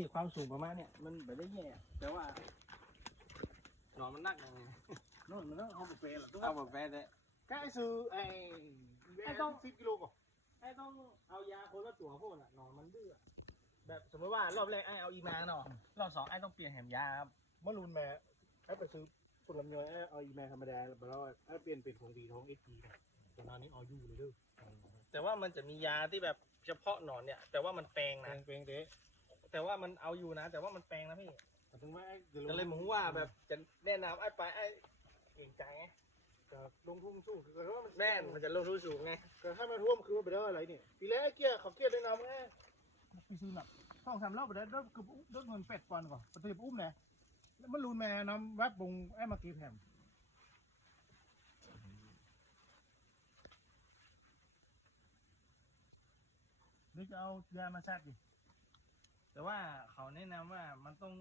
ที่ความสูงประมาณเนี่ยมันไม่ได้แย่แต่ว่าหนอนมันนักยังไงนู่นมันต้องเอาไปเปรย์หรอเอาแบบแป๊ดเลยก็ไอ้ซื้อไอ้ไอ้ต้องสิบกิโลก่อนไอ้ต้องเอายาคนละตัวพวกน่ะหนอนมันดื้อแบบสมมติว่ารอบแรกไอ้เอาอีมาเนาะรอบสองไอ้ต้องเปลี่ยนแหมยาครับเมื่อรุนแม่ไอ้ไปซื้อฝุ่นลำยอยไอ้เอาอีแมธรรมดาแล้วไอ้เปลี่ยนเป็นของดีท้องเอ็กซ์นะตอนนั้นนี่เอาอยู่เลยเด้อแต่ว่ามันจะมียาที่แบบเฉพาะหนอนเนี่ย แต่ว่ามันแปลงแปลนะงเปลงเด้ แต่ว่ามันเอาอยู่นะ แต่ว่ามันแปลงนะพี่แต่ถึงว่าไอ้ก็เลยผมว่าแบบจะแนะนำไอ้ไปไอ้เก่งใจไงจะลงทุนสู้คือก็ว่ามันแน่นมันจะลงทุนสูงไงก็ให้มันท่วมคือว่าไปได้อะไรเนี่ยปีแรกไอ้เกียร์เขาเกียร์ได้นำไงไปซื้อหนักสองสามรอบไปได้รถคือรถเงินเป็ดก่อนก่อนปฏิบัติอุ้มเนี่ยแล้วมันรุนแม่นำแวบบุงไอ้มากีแถมหรือจะเอายามาซักดิ แต่ว่าเขาแนะนำว่ามันต้อง